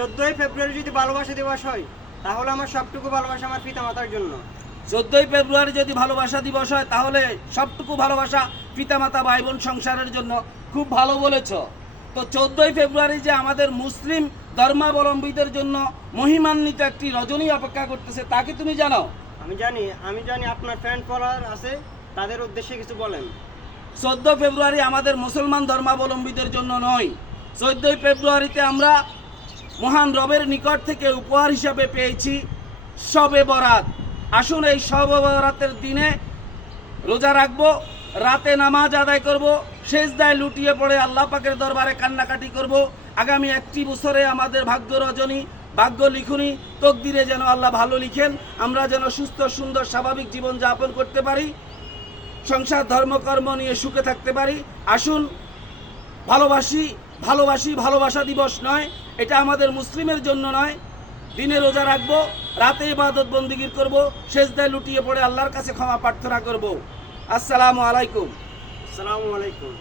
14ই ফেব্রুয়ারি যদি ভালোবাসা দিবস হয় তাহলে আমার সবটুকু ভালোবাসা আমার পিতামাতার জন্য। 14ই ফেব্রুয়ারি যদি ভালোবাসা দিবস হয় তাহলে সবটুকু ভালোবাসা পিতামাতা ভাই বোন সংসারের জন্য। খুব ভালো বলেছ। তো 14ই ফেব্রুয়ারি যে আমাদের মুসলিম ধর্মাবলম্বীদের জন্য মহিমান্বিত একটি রজনী অপেক্ষা করতেছে, তা কি তুমি জানো? আমি জানি আপনার ফ্রেন্ড ফলোয়ার আছে, তাদের উদ্দেশ্যে কিছু বলেন। 14 ফেব্রুয়ারি আমাদের মুসলমান ধর্মাবলম্বীদের জন্য নয়। 14ই ফেব্রুয়ারিতে আমরা মহান রবের নিকট থেকে উপহার হিসাবে পেয়েছি শবে বরাত। আসুন এই শবে বরাতের দিনে রোজা রাখবো, রাতে নামাজ আদায় করব, সেজদায় লুটিয়ে পড়ে আল্লাহ পাকের দরবারে কান্নাকাটি করব। আগামী একটি বছরে আমাদের ভাগ্য রজনী, ভাগ্য লিখুনি, তকদিরে যেন আল্লাহ ভালো লিখেন, আমরা যেন সুস্থ সুন্দর স্বাভাবিক জীবন যাপন করতে পারি, সংসার ধর্মকর্ম নিয়ে সুখে থাকতে পারি। আসুন ভালোবাসা দিবস নয়, এটা আমাদের মুসলিমের জন্য নয়। দিনে রোজা রাখবো, রাতে ইবাদত বন্দিগি করব, সেজদায় লুটিয়ে পড়ে আল্লাহর কাছে ক্ষমা প্রার্থনা করব। আসসালামু আলাইকুম। আসসালামু আলাইকুম।